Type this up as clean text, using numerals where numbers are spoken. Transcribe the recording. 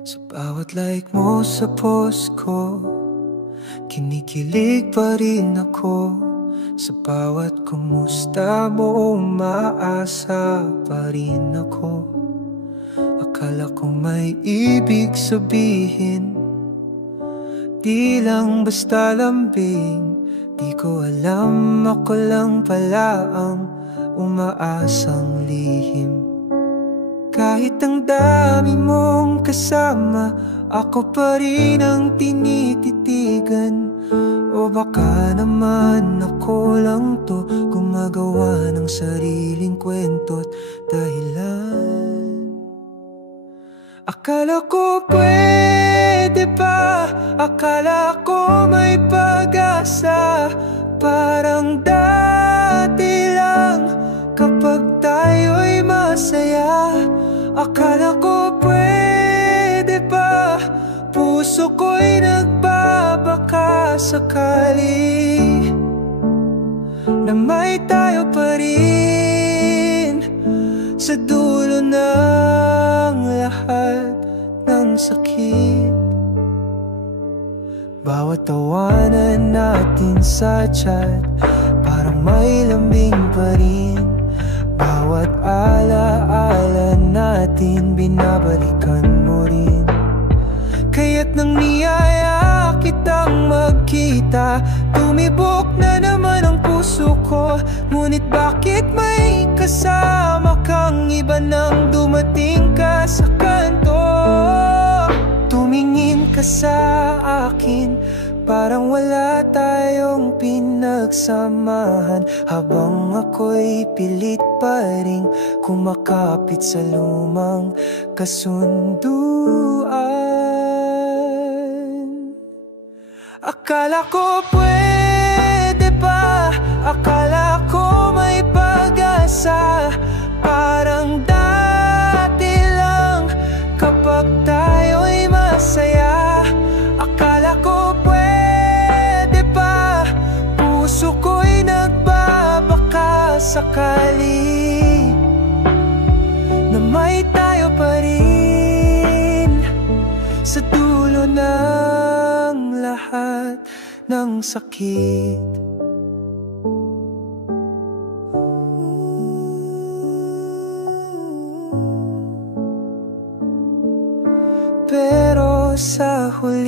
Sa bawat like mo sa post ko, kinikilig pa rin ako. Sa bawat kumusta mo, umaasa pa rin ako. Akala ko may ibig sabihin, di lang basta lambing. Di ko alam, ako lang pala ang umaasang lihim. Kahit ang dami mong kasama, ako pa rin ang tinititigan. O baka naman ako lang to, gumagawa ng sariling kwento't dahilan. Akala ko pwede pa, akala ko may pag-asa. Parang dati lang kapag tayo'y masaya. Akala ko pwede pa, puso ko'y nagbabaka sakali na may tayo pa rin sa dulo ng lahat ng sakit. Bawat tawanan natin sa chat, parang may lambing pa rin. Bawat ala-ala natin, binabalikan mo rin. Kaya't nang niyaya kitang magkita, tumibok na naman ang puso ko. Ngunit bakit may kasama kang iba nang dumating ka sa kanto? Tumingin ka sa akin, parang wala tayong pinagsamahan. Habang ako'y pilit pa rin kumakapit sa lumang kasunduan. Akala ko pwede pa, akala ko may pag-asa. Parang dati lang kapag tayo'y masaya. Akala ko pwede pa, puso ko'y nagbabaka sakali na may tayo pa rin sa dulo ng lahat ng sakit. Pero sa huli